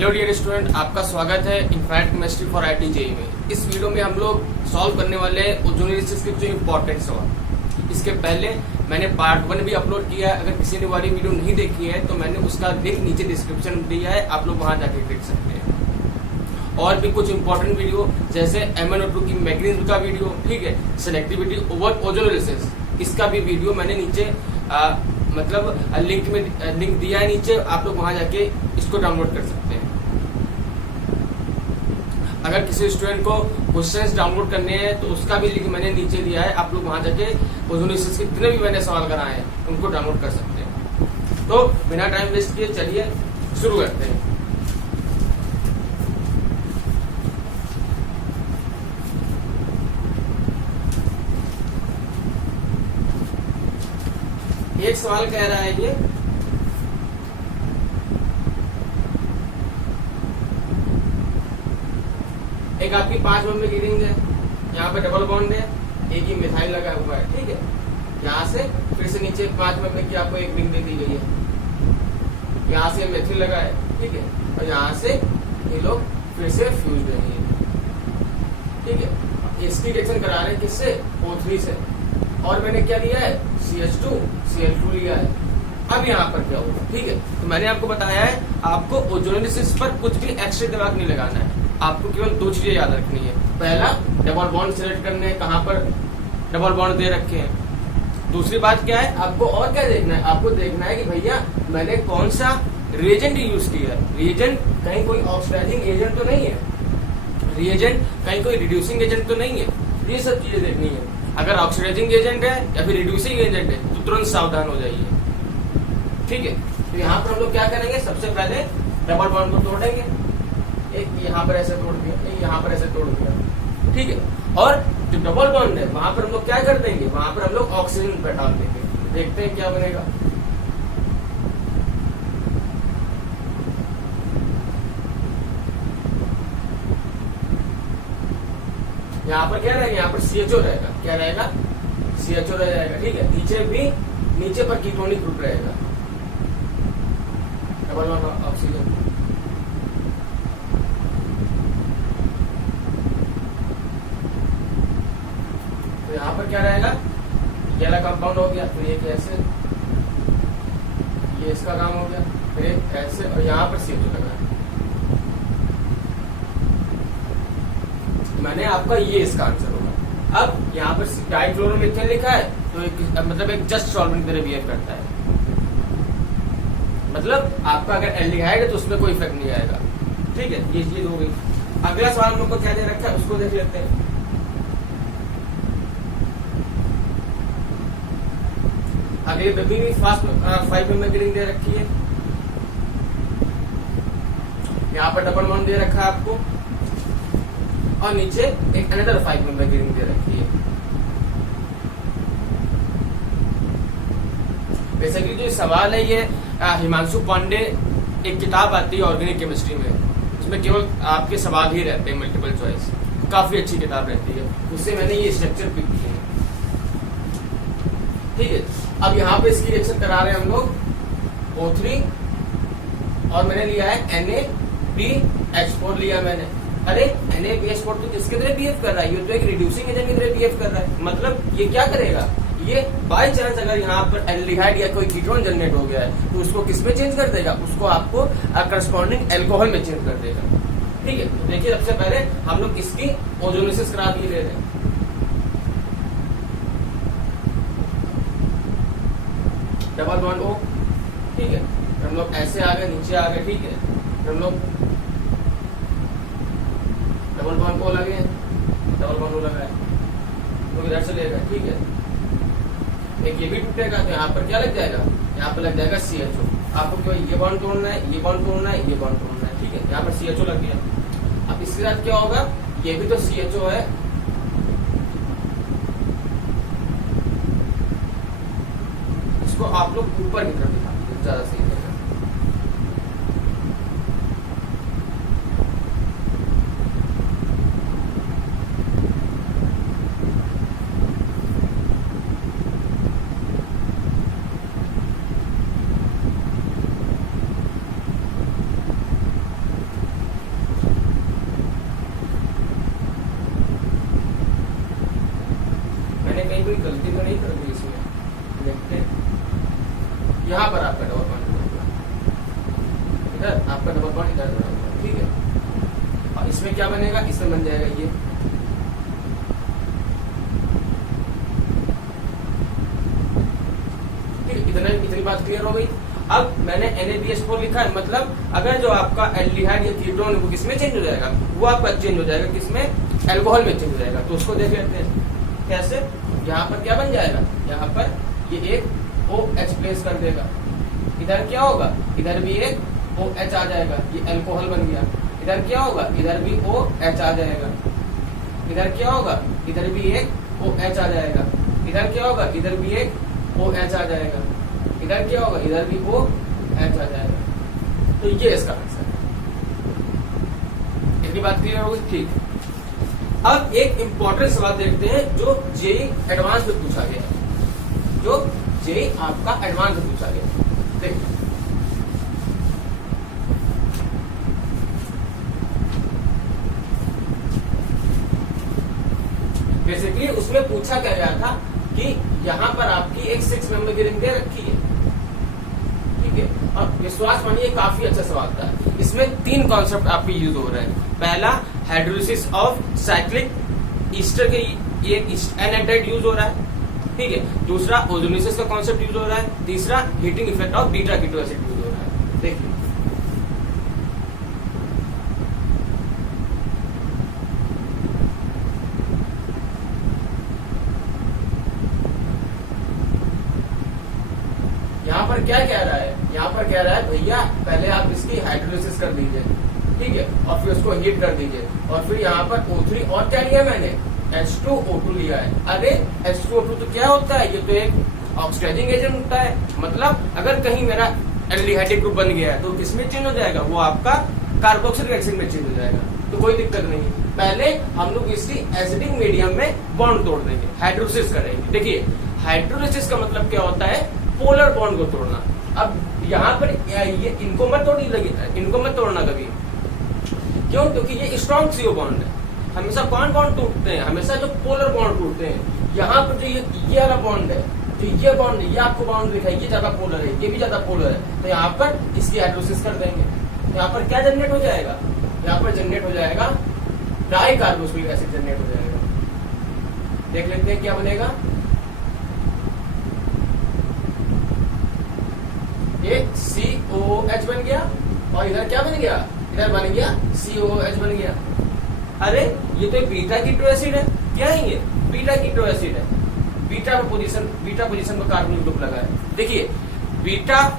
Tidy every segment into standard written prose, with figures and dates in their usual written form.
Hello dear student, आपका स्वागत है infinite chemistry for IT JEE में। इस वीडियो में हम लोग सॉल्व करने वाले हैं ओजोनोलिसिस के जो इम्पोर्टेंट सवाल। इसके पहले मैंने पार्ट 1 भी अपलोड किया है। अगर किसी ने वाली वीडियो नहीं देखी है तो मैंने उसका लिंक नीचे डिस्क्रिप्शन में दिया है, आप लोग वहां जाके देख सकते हैं। और भी कुछ इंपॉर्टेंट वीडियो जैसे MnO2 की मैकेनिज्म का वीडियो, ठीक है, सेलेक्टिविटी ओवर ओजोनोलिसिस, इसका भी वीडियो मैंने नीचे लिंक दिया है नीचे, आप लोग वहां जाके इसको डाउनलोड कर सकते हैं। अगर किसी स्टूडेंट को क्वेश्चंस डाउनलोड करने हैं तो उसका भी लिंक मैंने नीचे दिया है, आप लोग वहां जाके ओजोनोलिसिस के जितने भी मैंने सवाल कराए हैं उनको डाउनलोड कर सकते हैं। तो बिना टाइम वेस्ट किए चलिए शुरू करते हैं। एक सवाल कह रहा है ये एक आपकी 5 बॉन्ड में गिरिंग है, यहाँ पे डबल बॉन्ड है, एक ही मिथाइल लगा हुआ है, ठीक है। यहाँ से फिर से नीचे 5 बॉन्ड की आपको एक रिंग दे दी गई है, यहाँ से मेथिल लगा है, ठीक है, और यहाँ से ये लोग फिर से फ्यूज रहेंगे, ठीक है। इसकी रिएक्शन करा रहे हैं किससे? O3 से, और मैंने क्या लिया है? CH2 Cl2 लिया है। अब यहाँ पर क्या होगा, ठीक है। तो मैंने आपको बताया है आपको ओजोनोलिसिस पर कुछ भी एक्स्ट्रा दिमाग नहीं लगाना है, आपको केवल 2 चीजें याद रखनी है। पहला, डबल बॉन्ड सिलेक्ट करने हैं, कहाँ पर डबल बॉन्ड दे रखे हैं। दूसरी बात क्या है, आपको और क्या देखना है? आपको देखना है कि भैया मैंने कौन सा रिएजेंट यूज किया है। रिएजेंट कहीं कोई ऑक्सीडाइजिंग एजेंट तो नहीं है, रिएजेंट कहीं कोई रिड्यूसिंग एजेंट तो नहीं है, ये सब चीजें देखनी है। अगर ऑक्सीडाइजिंग एजेंट है या फिर रिड्यूसिंग एजेंट है तो तुरंत सावधान हो जाइए, ठीक है। तो यहाँ पर हम लोग क्या करेंगे? सबसे पहले डबल बॉन्ड को तोड़ेंगे, एक यहाँ पर ऐसे तोड़ दिया, एक यहाँ पर ऐसे तोड़ दिया, ठीक है। और जो डबल बॉन्ड है वहां पर हम लोग क्या कर देंगे? वहां पर हम लोग ऑक्सीजन पे डाल देंगे, देखते हैं क्या बनेगा। यहाँ पर क्या रहेगा? यहाँ पर CHO रहेगा, क्या रहेगा? CHO रह जाएगा, ठीक है। नीचे भी, नीचे पर कीटोनिक ग्रुप रहेगा, डबल बॉन्ड ऑक्सीजन। तो यहाँ पर क्या रहेगा? ये वाला कंपाउंड हो गया, फिर एक ऐसे, ये इसका काम हो गया, फिर एक ऐसे, और यहाँ पर CHO लगा। मैंने आपका ये इसका आंसर होगा। अब यहाँ पर डाइक्लोरोमीथेन लिखा है तो एक जस्ट सॉल्वेंट की तरह बिहेव करता है, मतलब आपका अगर एल्डिहाइड है तो उसमें कोई इफेक्ट नहीं आएगा, ठीक है। ये चीज हो गई। अगला सवाल हम लोग को क्या दे रखा है उसको देख लेते हैं। अगले भी फास्ट 5 में रिंग दे रखी है, यहाँ पर डबल बॉन्ड दे रखा है आपको, और नीचे एक अनदर 5 मेंबर की रिंग दे रखी है। बेसिकली जो सवाल है ये हिमांशु पांडे, एक किताब आती है ऑर्गेनिक केमिस्ट्री में, उसमें केवल आपके सवाल ही रहते हैं, मल्टीपल चॉइस, काफी अच्छी किताब रहती है, उससे मैंने ये स्ट्रक्चर पिक किया है, ठीक है। अब यहाँ पे इसकी रिएक्शन करा रहे हैं हम लोग O3, और मैंने लिया है NaBH4 लिया मैंने। अरे NaBH4 तो किसके तरह बिहेव कर रहा है? ये तो एक रिड्यूसिंग एजेंट की तरह बिहेव कर रहा है, मतलब ये क्या करेगा? ये बाय चांस अगर यहाँ पर एल्डिहाइड या कोई कीटोन जनरेट हो गया है तो उसको किस में चेंज कर देगा? उसको आपको करस्पॉन्डिंग एल्कोहल में चेंज कर देगा, ठीक है। तो देखिए सबसे पहले हम लोग इसकी ओजोनोलिसिस करा दिए दे रहे हैं। डबल बॉन्ड O, ठीक है, हम लोग ऐसे आ गए, नीचे आ गए, ठीक है। हम लोग डबल बॉन्ड O लगे, डबल बॉन्ड O लगा है तो इधर से लेगा, ठीक है। एक ये भी टूटेगा तो यहाँ पर क्या लग जाएगा? यहाँ पर लग जाएगा CHO। आपको केवल ये बॉन्ड तोड़ना है, ये बॉन्ड तोड़ना है, ये बॉन्ड तोड़ना है, ठीक है। यहाँ पर CHO लग गया। अब इसके साथ क्या होगा? ये भी तो CHO है, इसको आप लोग ऊपर की तरफ दिखा दीजिए, ज्यादा सही रहेगा। इधर आपका डबल बॉन्ड इधर जुड़ा हुआ है, ठीक है। और इसमें क्या बनेगा, इसमें बन जाएगा ये, ठीक है। इतनी बात क्लियर हो गई। अब मैंने NaBH4 लिखा है, मतलब अगर जो आपका एल्डिहाइड या कीटोन वो किसमें चेंज हो जाएगा, वो आपका चेंज हो जाएगा किसमें, अल्कोहल में चेंज हो जाएगा। तो उसको देख लेते हैं कैसे। यहाँ पर क्या बन जाएगा, यहाँ पर ये एक OH प्लेस कर देगा, इधर क्या होगा, इधर भी एक OH आ जाएगा, ये अल्कोहल बन गया। इधर क्या होगा, इधर भी OH आ जाएगा। इधर क्या होगा, इधर भी एक OH आ जाएगा। इधर क्या होगा, इधर भी एक OH आ जाएगा। इधर क्या होगा, इधर भी OH आ जाएगा। तो ये इसका आंसर है। इतनी बात क्लियर हो गई, ठीक। अब एक इंपॉर्टेंट सवाल देखते हैं जो जेई एडवांस में पूछा गया है, जो जेई आपका एडवांस में पूछा गया है। देखिए बेसिकली उसमें पूछा क्या गया था कि यहाँ पर आपकी एक 6 मेंबर की रिंग दे रखी है, ठीक है। और विश्वास मानिए काफी अच्छा सवाल था। इसमें 3 कॉन्सेप्ट आपके यूज हो रहे हैं। पहला हाइड्रोलिसिस ऑफ साइक्लिक ईस्टर के ये एनाइड्राइड यूज हो रहा है, ठीक है। दूसरा ओजोनिसिस का कॉन्सेप्ट यूज हो रहा है। तीसरा heating effect of beta keto acid use हो रहा है। देखिए यहाँ पर क्या कह रहा है, यहाँ पर कह रहा है भैया पहले आप इसकी हाइड्रोलिसिस कर दीजिए, ठीक है, और फिर उसको हीट कर दीजिए। और फिर यहाँ पर O3 और क्या लिया मैंने, H2O2 लिया है। अरे H2O2 तो क्या होता है, ये तो एक ऑक्सीडाइजिंग एजेंट होता है। मतलब अगर कहीं मेरा एल्डिहाइड ग्रुप बन गया है तो किसमें चेंज हो जाएगा, वो आपका कार्बोक्सिलिक एसिड में चेंज हो जाएगा। तो कोई दिक्कत नहीं। पहले हम लोग इसकी एसिडिक मीडियम में बॉन्ड तोड़ देंगे, हाइड्रोलिसिस करेंगे। देखिए हाइड्रोलिसिस का मतलब क्या होता है, पोलर बॉन्ड को तोड़ना। अब यहाँ पर ये इनको मत तोड़नी लगी, इनको मत तोड़ना कभी, क्यों, क्योंकि ये स्ट्रॉन्ग CO बॉन्ड है। हमेशा कौन बॉन्ड टूटते हैं, हमेशा जो पोलर बॉन्ड टूटते हैं। यहाँ पर जो ये वाला बॉन्ड है, तो ये बॉन्ड, ये आपको बॉन्ड दिखा है, ये ज्यादा पोलर है, ये भी ज्यादा पोलर है। तो यहाँ पर इसकी हाइड्रोलिसिस कर देंगे। यहाँ पर क्या जनरेट हो जाएगा, यहाँ पर जनरेट हो जाएगा डाई कार्बोक्सिलिक एसिड जनरेट हो जाएगा। देख लेते हैं क्या बनेगा। ये COOH बन गया और इधर क्या बन गया, इधर बन गया COOH बन गया। अरे ये तो बीटा कीटो एसिड है, क्या है ये, बीटा कीटो एसिड है। बीटा पोजीशन पर कार्बोनिल ग्रुप लगा है। देखिए बीटा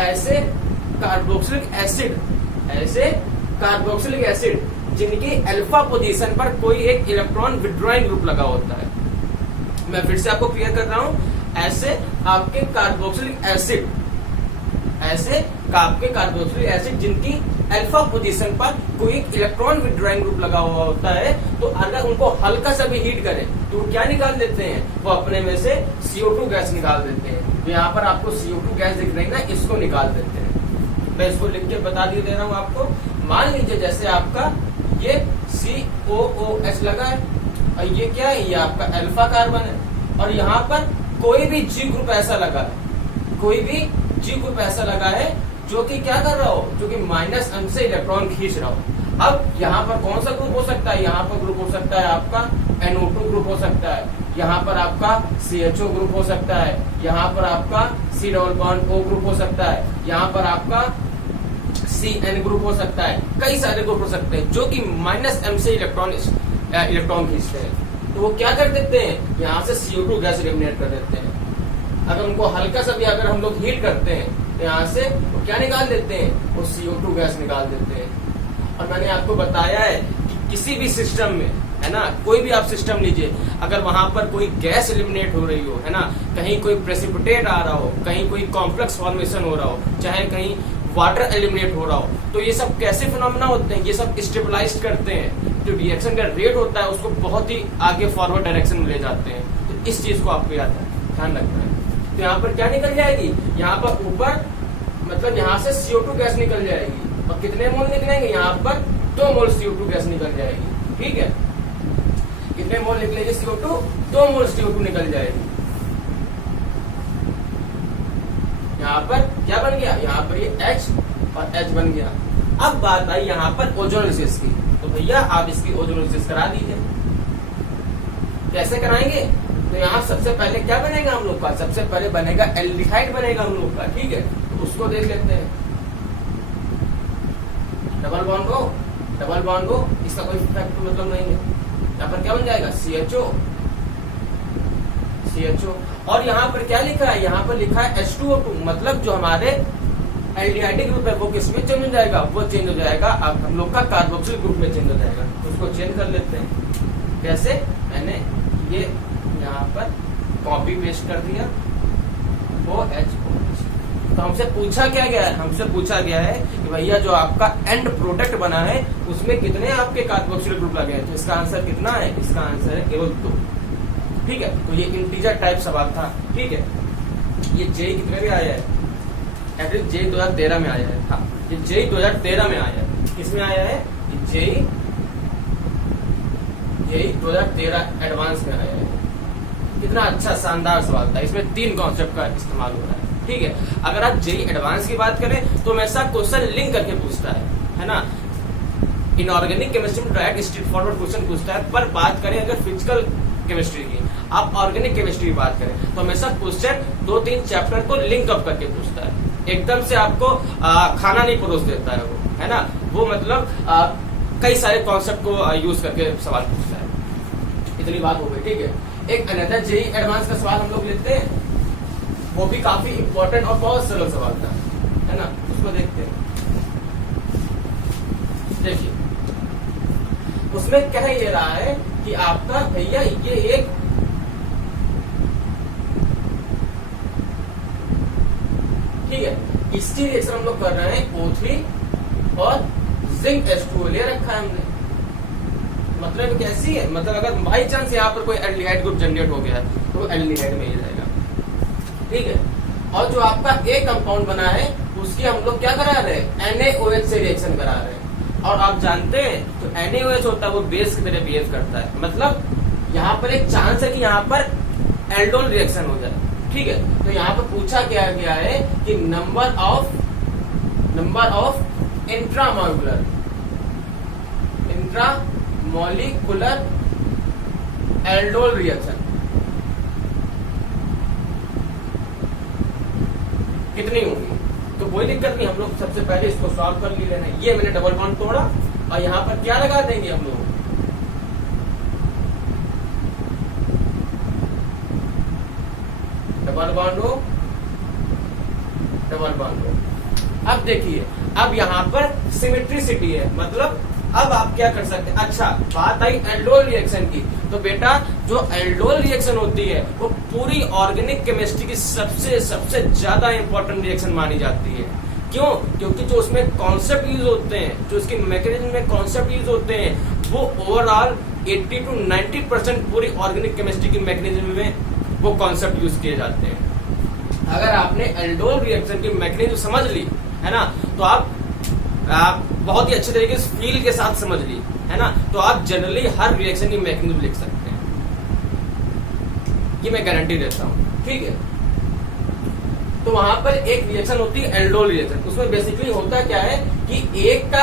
ऐसे कार्बोक्सिलिक एसिड जिनकी अल्फा पोजीशन पर कोई एक इलेक्ट्रॉन विड्रॉइंग ग्रुप लगा होता है। मैं फिर से आपको क्लियर कर रहा हूं, ऐसे आपके कार्बोक्सिलिक एसिड जिनकी अल्फा पोजीशन पर कोई एक इलेक्ट्रॉन विड्रॉइंग ग्रुप लगा हुआ होता है, तो अगर उनको हल्का सा भी हीट करें तो वो क्या निकाल देते हैं, वो अपने में से CO2 गैस निकाल देते हैं। तो यहाँ पर आपको CO2 गैस दिख रही है ना, इसको निकाल देते हैं। मैं इसको लिख के बता दे रहा हूँ आपको। मान लीजिए जैसे आपका ये COOH लगा है और ये क्या है, ये आपका अल्फा कार्बन है, और यहाँ पर कोई भी G ग्रुप ऐसा लगा है, कोई भी G ग्रुप ऐसा लगा है जो कि क्या कर रहा हो, जो कि -M से इलेक्ट्रॉन खींच रहा हो। अब यहाँ पर कौन सा ग्रुप हो सकता है, यहाँ पर ग्रुप हो सकता है आपका NO2 ग्रुप हो सकता है, यहाँ पर आपका CHO ग्रुप हो सकता है, यहाँ पर आपका C⋅O ग्रुप हो सकता है, यहाँ पर आपका CN ग्रुप हो सकता है, कई सारे ग्रुप हो सकते हैं जो कि -M से इलेक्ट्रॉन खींचते हैं। तो वो क्या कर देते हैं, यहाँ से CO2 गैस एलिमिनेट कर देते हैं। अगर उनको हल्का सा भी अगर हम लोग हीट करते हैं तो यहाँ से वो क्या निकाल देते हैं, वो CO2 गैस निकाल देते हैं। और मैंने आपको बताया है कि किसी भी सिस्टम में, है ना, कोई भी आप सिस्टम लीजिए, अगर वहां पर कोई गैस एलिमिनेट हो रही हो, है ना, कहीं कोई प्रेसिपिटेट आ रहा हो, कहीं कोई कॉम्प्लेक्स फॉर्मेशन हो रहा हो, चाहे कहीं वाटर एलिमिनेट हो रहा हो, तो ये सब कैसे फिनोमेना होते हैं, ये सब स्टेबलाइज करते हैं। जो रिएक्शन का रेट होता है उसको बहुत ही आगे फॉरवर्ड डायरेक्शन में ले जाते हैं। तो इस चीज को आपको ध्यान रखना है। तो यहाँ पर क्या निकल जाएगी, यहाँ पर ऊपर मतलब यहाँ से CO2 गैस निकल जाएगी, और कितने मोल निकलेंगे, यहाँ पर 2 मोल CO2 गैस निकल जाएगी। ठीक है, कितने मोल निकलेगी CO2, 2 मोल CO2 निकल जाएगी। यहाँ पर क्या बन गया, यहाँ पर ये H और H बन गया। अब बात आई यहाँ पर ओजोनोलिसिस की, तो भैया आप इसकी ओजोनोलिसिस करा दीजिए। कैसे कराएंगे? तो यहाँ सबसे पहले क्या बनेगा हम लोग का? सबसे पहले बनेगा एल्डिहाइड बनेगा हम लोग का, ठीक है। तो उसको देख लेते हैं। डबल बॉन्ड हो, इसका कोई इफेक्ट मतलब नहीं है। यहाँ पर क्या बन जाएगा? CHO। और यहाँ पर क्या लिखा है? यहाँ पर लिखा है H2O2, मतलब जो हमारे एल्डिहाइड ग्रुप है वो किसमें चेंज हो जाएगा? वो चेंज हो जाएगा अब हम लोग का कार्बोक्सिल ग्रुप में चेंज हो जाएगा। उसको चेंज कर लेते हैं। कैसे? मैंने ये यहाँ पर कॉपी पेस्ट कर दिया OH। तो हमसे पूछा क्या गया है? हमसे पूछा गया है कि भैया जो आपका एंड प्रोडक्ट बना है उसमें कितने आपके कार्बोक्सिल ग्रुप लगे हैं? तो इसका आंसर कितना है? इसका आंसर है केवल 2, ठीक है। तो ये इंटीजर टाइप सवाल था, ठीक है। ये जेई कितने में आया है? एवरेज जेई 2013 में आया है। हाँ, ये जेई 2013 में आया है। किसमें आया है? जेई 2013 एडवांस में आया है। कितना अच्छा शानदार सवाल था। इसमें 3 कॉन्सेप्ट का इस्तेमाल हो रहा है, ठीक है। अगर आप जेई एडवांस की बात करें तो हमेशा क्वेश्चन लिंक करके पूछता है ना। इनऑर्गेनिक केमिस्ट्री में डायरेक्ट स्ट्रेट फॉरवर्ड क्वेश्चन पूछता है, पर बात करें अगर फिजिकल केमिस्ट्री की, आप ऑर्गेनिक केमिस्ट्री की बात करें तो हमेशा क्वेश्चन 2-3 चैप्टर को लिंक अप करके पूछता है। एकदम से आपको खाना नहीं परोस देता है वो, है ना। वो मतलब कई सारे कॉन्सेप्ट को यूज करके सवाल पूछता है। इतनी बात हो गई, ठीक है। एक अनदर जेई एडवांस का सवाल हम लोग लेते हैं, वो भी काफी इंपॉर्टेंट और बहुत सरल सवाल था, है ना। उसको देखते हैं। देखिए उसमें कह ये रहा है कि आपका भैया ये एक ठीक है, इसकी रिएक्शन हम लोग कर रहे हैं O3 और जिंक H2O ले रखा है हमने। मतलब कैसी है? मतलब अगर बाई चांस यहाँ पर कोई एल्डिहाइड ग्रुप जनरेट हो गया है तो एल्डिहाइड में ही जाएगा, ठीक है। और जो आपका A कंपाउंड बना है उसकी हम लोग क्या करा रहे हैं? NaOH से रिएक्शन करा रहे हैं। और आप जानते हैं तो NaOH होता है वो बेस की तरह बिहेव करता है। मतलब यहाँ पर एक चांस है कि यहाँ पर एल्डोन रिएक्शन हो जाए, ठीक है। तो यहाँ पर पूछा क्या गया है कि number of intramolecular aldol reaction कितनी होंगी? तो कोई दिक्कत नहीं, हम लोग सबसे पहले इसको सॉल्व कर ले लेना। ये मैंने डबल बॉन्ड तोड़ा और यहाँ पर क्या लगा देंगे हम लोग? डबल बॉन्ड हो। अब देखिए, अब यहाँ पर सिमेट्रिसिटी है, मतलब अब आप क्या कर सकते हैं? अच्छा, बात आई एल्डोल रिएक्शन की, तो बेटा जो एल्डोल रिएक्शन होती है वो पूरी ऑर्गेनिक केमिस्ट्री की सबसे ज्यादा इंपॉर्टेंट रिएक्शन मानी जाती है। क्यों? क्योंकि जो उसमें कॉन्सेप्ट यूज होते हैं, जो उसकी मैकेनिज्म में कॉन्सेप्ट यूज होते हैं, वो ओवरऑल 80 to 90% पूरी ऑर्गेनिक केमिस्ट्री की मैकेनिज्म में वो कॉन्सेप्ट यूज किए जाते हैं। अगर आपने एल्डोल रिएक्शन की मैकेनिज्म समझ ली है ना, तो आप बहुत ही अच्छे तरीके से फील के साथ समझ ली है ना, तो आप जनरली हर रिएक्शन की मैकेनिज्म लिख सकते हैं। ये मैं गारंटी देता हूँ, ठीक है। तो वहां पर एक रिएक्शन होती है एल्डोल रिएक्शन। उसमें बेसिकली होता क्या है कि एक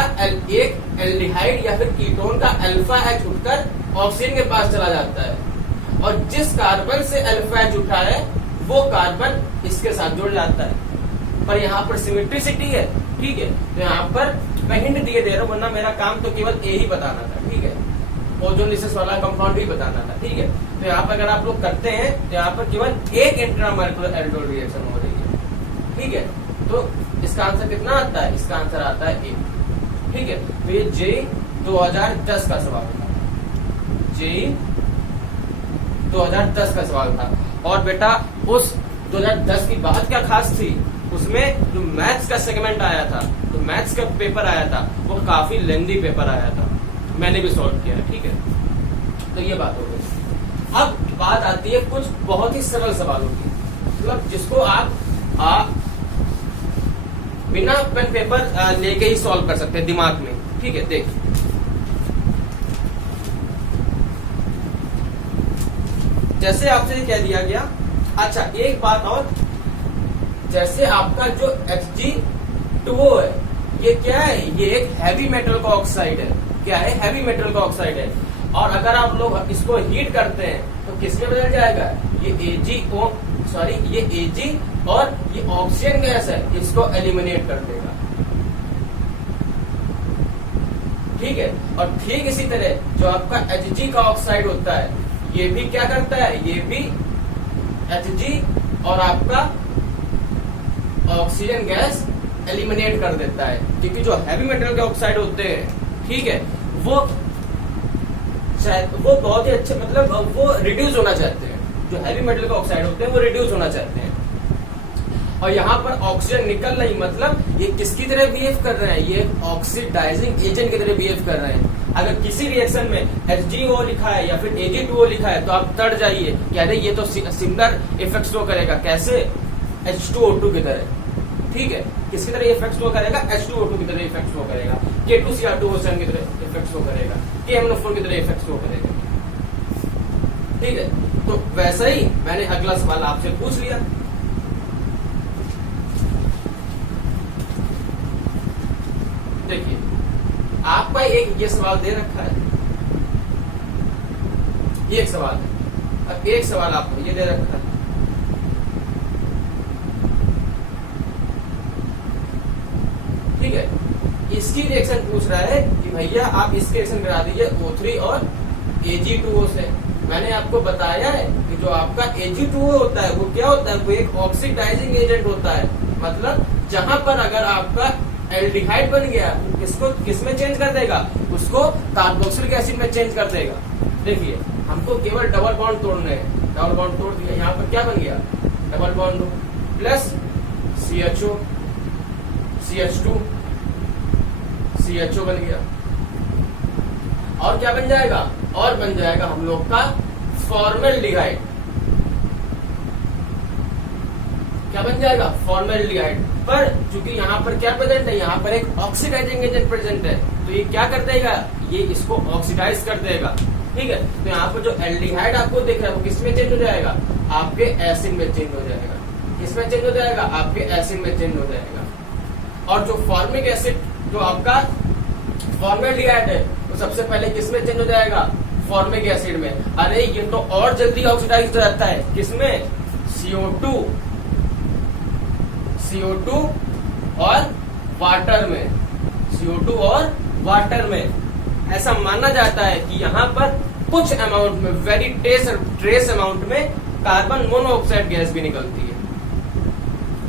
एल्डिहाइड या फिर कीटोन का अल्फा H उठकर ऑक्सीजन के पास चला जाता है, और जिस कार्बन से अल्फा H उठा है वो कार्बन इसके साथ जुड़ जाता है। पर यहाँ पर सिमेट्रिसिटी है, ठीक है। तो यहाँ पर मैं हिंट दिए दे रहा हूँ, वरना मेरा काम तो केवल ए ही बताना था, ठीक है। ओजोनोलिसिस वाला कंपाउंड ही बताना था, ठीक है। तो यहाँ पर अगर आप लोग करते हैं तो यहाँ पर केवल एक इंट्रामोलिकुलर एल्डोल रिएक्शन हो रही है, ठीक है। तो इसका आंसर कितना आता है? इसका आंसर आता है 1, ठीक है। तो ये जे 2010 का सवाल था, जे 2010 का सवाल था। और बेटा उस 2010 की बात क्या खास थी? उसमें जो मैथ्स का सेगमेंट आया था, तो मैथ्स का पेपर आया था, वो काफी लेंदी पेपर आया था। मैंने भी सॉल्व किया, ठीक है। तो ये बात हो गई। अब बात आती है कुछ बहुत ही सरल सवालों की, मतलब जिसको आप बिना पेन पेपर लेके ही सॉल्व कर सकते हैं दिमाग में, ठीक है। देखिए जैसे आपसे कह दिया गया। अच्छा, एक बात और, जैसे आपका जो Hg2O है ये क्या है, ये एक हैवी मेटल का ऑक्साइड है। क्या है, हैवी मेटल का ऑक्साइड है। और अगर आप लोग इसको हीट करते हैं तो किसमें बदल जाएगा, ये AgO सॉरी ये Ag और ये ऑक्सीजन गैस है, इसको एलिमिनेट कर देगा। ठीक है। और ठीक इसी तरह जो आपका Hg का ऑक्साइड होता है, ये भी क्या करता है, ये भी Hg और आपका ऑक्सीजन गैस एलिमिनेट कर देता है। क्योंकि जो हैवी मेटल के ऑक्साइड होते हैं, ठीक है, वो बहुत ही अच्छे, मतलब वो रिड्यूस होना चाहते हैं। जो हैवी मेटल के ऑक्साइड होते हैं वो रिड्यूस होना चाहते हैं। और यहाँ पर ऑक्सीजन निकल रही, मतलब ये किसकी तरह बिहेव कर रहे हैं, ये ऑक्सीडाइजिंग एजेंट की तरह बिहेव कर रहे हैं। अगर किसी रिएक्शन में HgO लिखा है या फिर Ag2O लिखा है तो आप तड़ जाइए, कह रहे ये तो सिमिलर इफेक्ट शो करेगा, कैसे, H2O2 की तरह। ठीक है, किसकी तरह इफेक्ट शो करेगा, H2O2 की तरह इफेक्ट शो करेगा, K2Cr2O7 की तरह इफेक्ट शो करेगा, KMnO4 की तरह इफेक्ट शो करेगा। ठीक है, तो वैसा ही मैंने अगला सवाल आपसे पूछ लिया। देखिए, आपका एक ये सवाल दे रखा है, ये एक सवाल है, अब एक सवाल आपको ये दे रखा है। ठीक है, इसकी रिएक्शन पूछ रहा है कि भैया आप इसके रिएक्शन करा दीजिए O3 और Ag2O से। मैंने आपको बताया है कि जो आपका Ag2O होता है वो क्या होता है, वो एक ऑक्सीडाइजिंग एजेंट होता है। मतलब जहां पर अगर आपका एल्डिहाइड बन गया, किसको किसमें चेंज कर देगा, उसको कार्बोक्सिलिक एसिड में चेंज कर देगा। देखिए, हमको केवल डबल बॉन्ड तोड़ने हैं, डबल बॉन्ड तोड़ दिया, यहाँ पर क्या बन गया, double bond plus CHO CH2 CHO बन गया। और क्या बन जाएगा, और बन जाएगा हम लोग का फॉर्मेल्डिहाइड। क्या बन जाएगा, फॉर्मेल्डिहाइड। पर चूंकि यहाँ पर क्या प्रेजेंट है, यहाँ पर एक ऑक्सीडाइजिंग एजेंट प्रेजेंट है, तो ये क्या कर देगा, ये इसको ऑक्सीडाइज कर देगा। ठीक है, तो यहाँ पर जो एल्डिहाइड आपको दिख रहा है वो किसमें चेंज हो जाएगा, आपके एसिड में चेंज हो जाएगा। किसमें चेंज हो जाएगा, आपके एसिड में चेंज हो जाएगा। और जो फॉर्मिक एसिड, जो आपका फॉर्मेल्डिहाइड है, तो सबसे पहले किसमें चेंज हो जाएगा, फॉर्मिक एसिड में। अरे ये तो और जल्दी ऑक्सीडाइज हो जाता है, किसमें, CO2 और वाटर में, CO2 और वाटर में। ऐसा माना जाता है कि यहाँ पर कुछ अमाउंट में, वेरी ट्रेस अमाउंट में कार्बन मोनोऑक्साइड गैस भी निकलती है,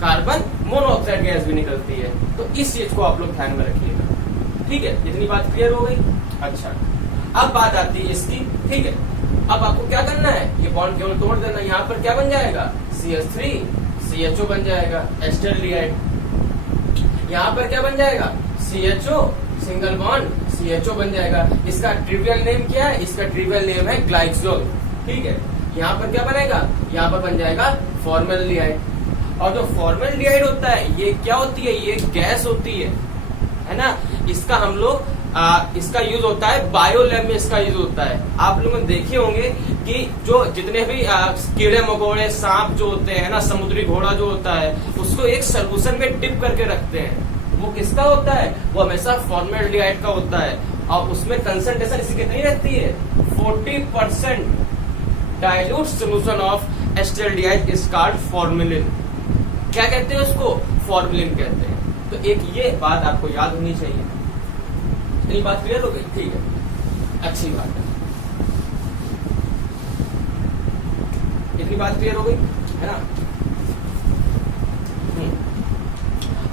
कार्बन मोनोऑक्साइड गैस भी निकलती है। तो इस चीज को आप लोग ध्यान में रखिएगा। ठीक है, इतनी बात क्लियर हो गई। अच्छा, अब बात आती है इसकी। ठीक है, अब आपको क्या करना है, ये बॉन्ड केवल तोड़ देना। यहाँ पर क्या बन जाएगा, CH3 CHO बन जाएगा, एस्टरलिहाइड। यहाँ पर क्या बन जाएगा, CHO सिंगल बॉन्ड CHO बन जाएगा। इसका ट्रिवियल नेम क्या है, इसका ट्रिवियल नेम है ग्लाइकोल। ठीक है, यहाँ पर क्या बनेगा, यहाँ पर बन जाएगा फॉर्मेल्डिहाइड। और जो फॉर्मेल्डिहाइड होता है, ये क्या होती है, ये गैस होती है ना। इसका हम लोग इसका यूज होता है बायोलैब में, इसका यूज होता है। आप लोगों ने देखे होंगे कि जो जितने भी कीड़े मकोड़े, सांप जो होते हैं ना, समुद्री घोड़ा जो होता है, उसको एक सोल्यूशन में डिप करके रखते हैं। वो किसका होता है, वो हमेशा फॉर्मेल्डिहाइड का होता है। और उसमें कंसंट्रेशन इसकी कितनी रहती है, 40% dilute solution of acetaldehyde is called formalin. क्या कहते हैं उसको, फॉर्मेलिन कहते हैं। तो एक ये बात आपको याद होनी चाहिए। इतनी बात क्लियर हो गई, ठीक है, अच्छी बात है। इतनी बात क्लियर हो गई है ना।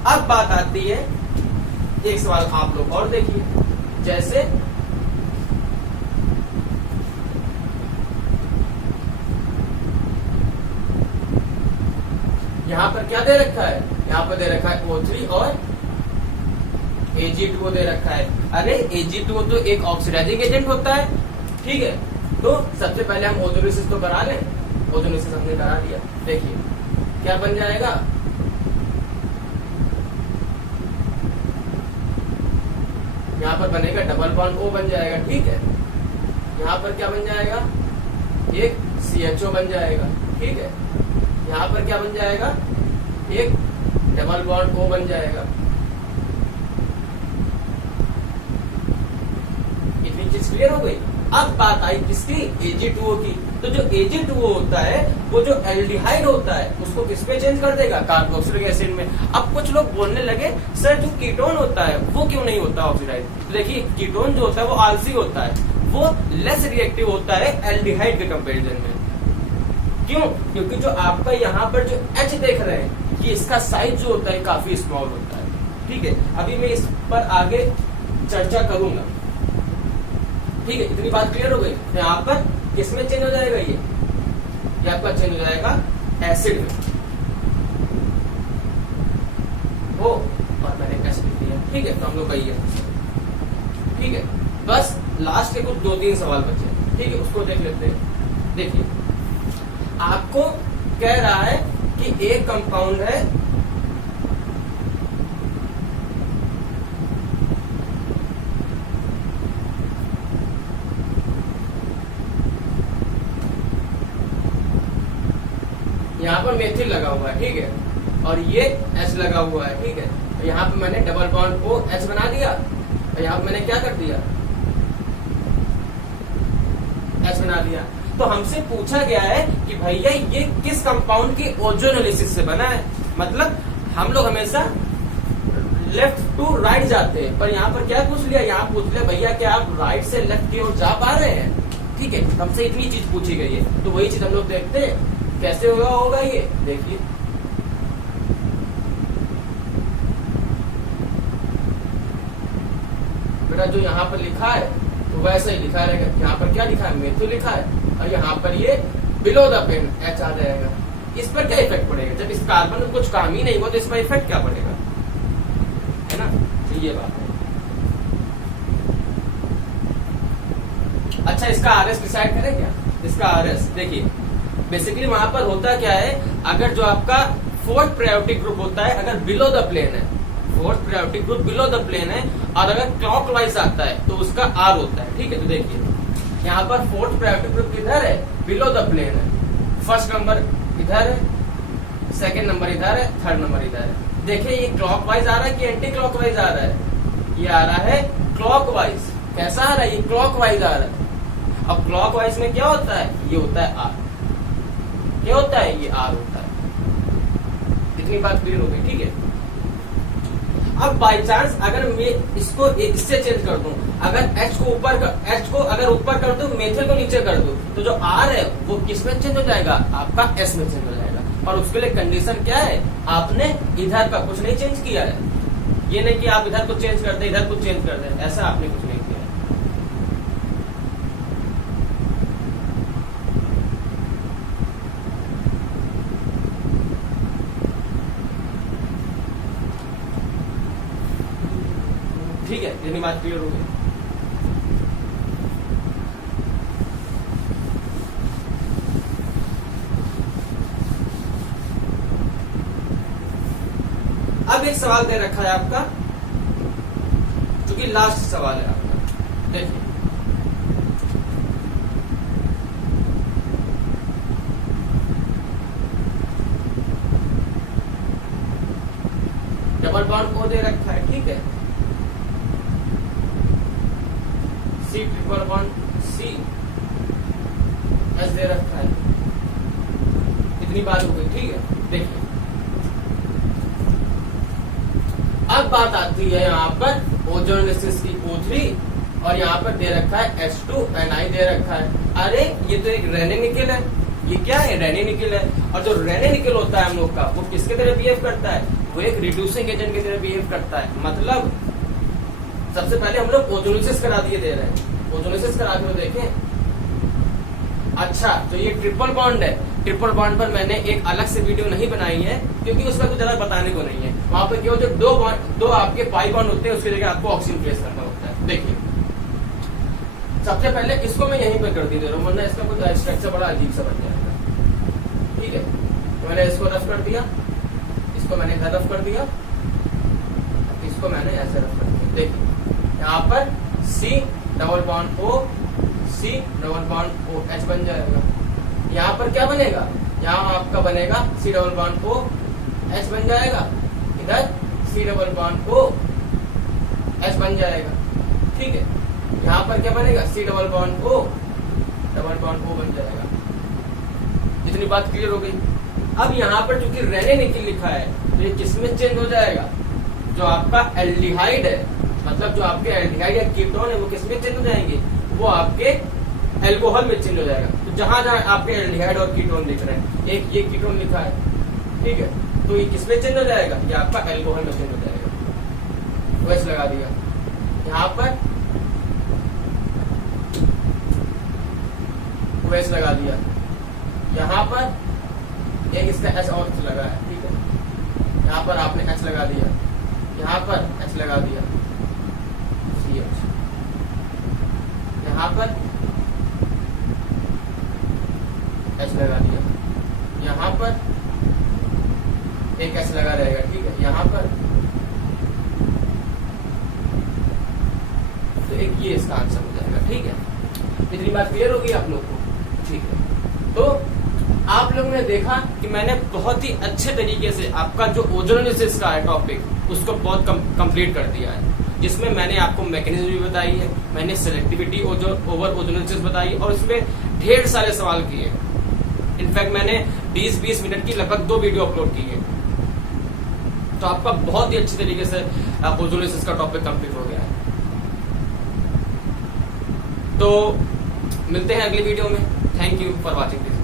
अब बात आती है, एक सवाल आप लोग और देखिए, जैसे यहां पर क्या दे रखा है, यहां पर दे रखा है O3 और Ag2O दे रखा है। अरे Ag2O तो एक ऑक्सीडाइजिंग एजेंट होता है। ठीक है, तो सबसे पहले हम ओजोलिसिस तो करा लें। ओजोलिसिस हमने करा लिया। देखिए क्या बन जाएगा, यहाँ पर बनेगा डबल बॉन्ड O बन जाएगा। ठीक है, यहाँ पर क्या बन जाएगा, एक CHO बन जाएगा। ठीक है, यहाँ पर क्या बन जाएगा, एक डबल बॉन्ड O बन जाएगा। चीज क्लियर हो गई। अब बात आई किसकी, Ag2O की। तो जो Ag2O होता है वो जो एल्डिहाइड होता है उसको किस पे चेंज कर देगा, कार्बोक्सिलिक एसिड में। अब कुछ लोग बोलने लगे सर जो कीटोन होता है वो क्यों नहीं होता ऑक्सीडाइज। तो देखिए कीटोन जो होता है वो आलसी होता है, वो लेस रिएक्टिव होता है एल्डिहाइड के कंपेरिजन में। क्यों, क्योंकि जो आपका यहाँ पर जो H देख रहे हैं कि इसका साइज जो होता है काफी स्मॉल होता है। ठीक है, अभी मैं इस पर आगे चर्चा करूंगा। ठीक है, इतनी बात क्लियर हो गई। तो यहाँ पर किसमें चेंज हो जाएगा, ये आपका चेंज हो जाएगा एसिड में। ओ और मैंने एसिड लिख दिया। ठीक है, तो हम लोग कही है। ठीक है, बस लास्ट के कुछ 2-3 सवाल बचे। ठीक है, उसको देख लेते हैं। देखिए आपको कह रहा है कि एक कंपाउंड है यहाँ पर मेथिल लगा हुआ है। ठीक है, और ये H लगा हुआ है। ठीक है, तो यहाँ पे मैंने डबल बॉन्ड को H बना दिया और यहाँ पे मैंने क्या कर दिया, H बना दिया। तो हमसे पूछा गया है कि भैया ये किस कंपाउंड की ओजोनोलिसिस से बना है। मतलब हम लोग हमेशा लेफ्ट टू राइट जाते हैं, पर यहाँ पर क्या पूछ लिया, यहाँ पूछ लिया भैया क्या आप राइट से लेफ्ट की ओर जा पा रहे हैं। ठीक है, हमसे इतनी चीज पूछी गई है, तो वही चीज हम लोग देखते हैं कैसे होगा ये। देखिए बेटा जो यहाँ पर लिखा है तो वैसे ही लिखा रहेगा। यहाँ पर क्या लिखा है, मेथिल लिखा है, और यहाँ पर ये बिलो द पेन H आ जाएगा। इस पर क्या इफेक्ट पड़ेगा, जब इस कार्बन में कुछ काम ही नहीं हुआ तो इस पर इफेक्ट क्या पड़ेगा, है ना। तो ये बात है। अच्छा, इसका RS डिसाइड करें क्या, इसका RS देखिए बेसिकली वहां पर होता क्या है, अगर जो आपका फोर्थ प्रायोरिटी ग्रुप होता है अगर बिलो द प्लेन है, fourth priority group below the plane है और अगर क्लॉकवाइज आता है तो उसका R होता है। ठीक है, तो देखिए यहाँ पर फोर्थ प्रायोरिटी ग्रुप किधर है, बिलो द प्लेन है। फर्स्ट नंबर इधर है, सेकंड नंबर इधर है, थर्ड नंबर इधर है। देखिए ये क्लॉकवाइज आ रहा है कि एंटी क्लॉकवाइज आ रहा है, ये आ रहा है क्लॉकवाइज। कैसा आ रहा है, ये क्लॉकवाइज आ रहा है। अब क्लॉकवाइज में क्या होता है, ये होता है R। क्या होता है, ये R होता है। इतनी बात क्लियर हो गई। ठीक है, अब बाई चांस अगर मैं इसको इससे चेंज कर दूं, अगर H को अगर ऊपर कर दूं, मेथिल को नीचे कर दूं, तो जो R है वो किस में चेंज हो जाएगा, आपका S में चेंज हो जाएगा। और उसके लिए कंडीशन क्या है, आपने इधर का कुछ नहीं चेंज किया है। ये नहीं कि आप इधर कुछ चेंज कर दे, इधर कुछ चेंज कर दे, ऐसा आपने कुछ नहीं किया। ठीक है, इतनी बात क्लियर हो गई। अब एक सवाल दे रखा है आपका, जो कि लास्ट सवाल है आपका। देखिए डबल बॉन्ड को दे रखा है। ठीक है, C triple bond C H दे रखा है। इतनी बात हो गई। ठीक है, देखिए अब बात आती है यहाँ पर ओजोनोलिसिस की O3 और यहाँ पर दे रखा है H2Ni दे रखा है। अरे ये तो एक रेने निकल है, ये क्या है, रेने निकल है। और जो रेने निकल होता है हम लोग का, वो किसके तरह बिहेव करता है, वो एक रिड्यूसिंग एजेंट की तरह बिहेव करता है। मतलब सबसे पहले हम लोग ओजोनोलिसिस करा दिए दे रहे हैं, ओजोनोलिसिस करा के देखें। अच्छा, तो ये ट्रिपल बॉन्ड है, ट्रिपल बॉन्ड पर मैंने एक अलग से वीडियो नहीं बनाई है क्योंकि उसमें कुछ ज्यादा बताने को नहीं है। वहां पर क्या होता है, दो आपके पाई बॉन्ड होते हैं, उसके जगह आपको ऑक्सीजन प्लेस करना होता है। देखिए सबसे पहले इसको मैं यहीं पर कर दी दे रहा हूँ, वरना इसका कुछ स्ट्रक्चर बड़ा अजीब सा बन जाएगा। ठीक है, तो मैंने इसको रफ कर दिया, इसको मैंने इधर रफ कर दिया, इसको मैंने ऐसे रफ कर दिया। देखिए यहाँ पर C double bond O, C double bond O H बन जाएगा। यहाँ पर क्या बनेगा, यहाँ आपका बनेगा C double bond O H बन जाएगा, इधर C double bond O H बन जाएगा। ठीक है, यहाँ पर क्या बनेगा, C डबल बॉन्ड O बन जाएगा। इतनी बात क्लियर हो गई। अब यहाँ पर चूंकि रेनिन एथिल लिखा है तो ये किसमें चेंज हो जाएगा, जो आपका एल्डिहाइड है, मतलब जो आपके एल्डिहाइड या कीटोन है वो किसमें चेंज हो जाएंगे, वो आपके एल्कोहल में चेंज हो जाएगा। तो जहां जहां आपके एल्डिहाइड और कीटोन दिख रहे हैं, एक ये कीटोन लिखा है, ठीक है, तो ये किसमें चेंज हो जाएगा, ये आपका एल्कोहल में चेंज हो जाएगा। वैसे लगा दिया। यहाँ पर वैसे लगा दिया, यहाँ पर एक इसका H और लगा है, ठीक है, यहाँ पर आपने H लगा दिया, यहाँ पर H लगा दिया, CH, यहाँ पर H लगा दिया, यहाँ पर एक H लगा रहेगा, ठीक है, यहाँ पर तो एक ये इसका आंसर हो जाएगा। ठीक है, इतनी बात क्लियर होगी आप लोग को। ठीक है, तो आप लोगों ने देखा कि मैंने बहुत ही अच्छे तरीके से आपका जो ओजोनोलिसिस का है टॉपिक उसको बहुत कंप्लीट कर दिया है, जिसमें मैंने आपको मैकेनिज्म भी बताई है, मैंने सेलेक्टिविटी ओवर ओजोनोलिसिस बताई और इसमें ढेर सारे सवाल किए। इनफैक्ट मैंने 20-20 मिनट की लगभग 2 वीडियो अपलोड की है, तो आपका बहुत ही अच्छे तरीके से ओजोनोलिसिस का टॉपिक कंप्लीट हो गया है। तो मिलते हैं अगली वीडियो में। Thank you for watching this.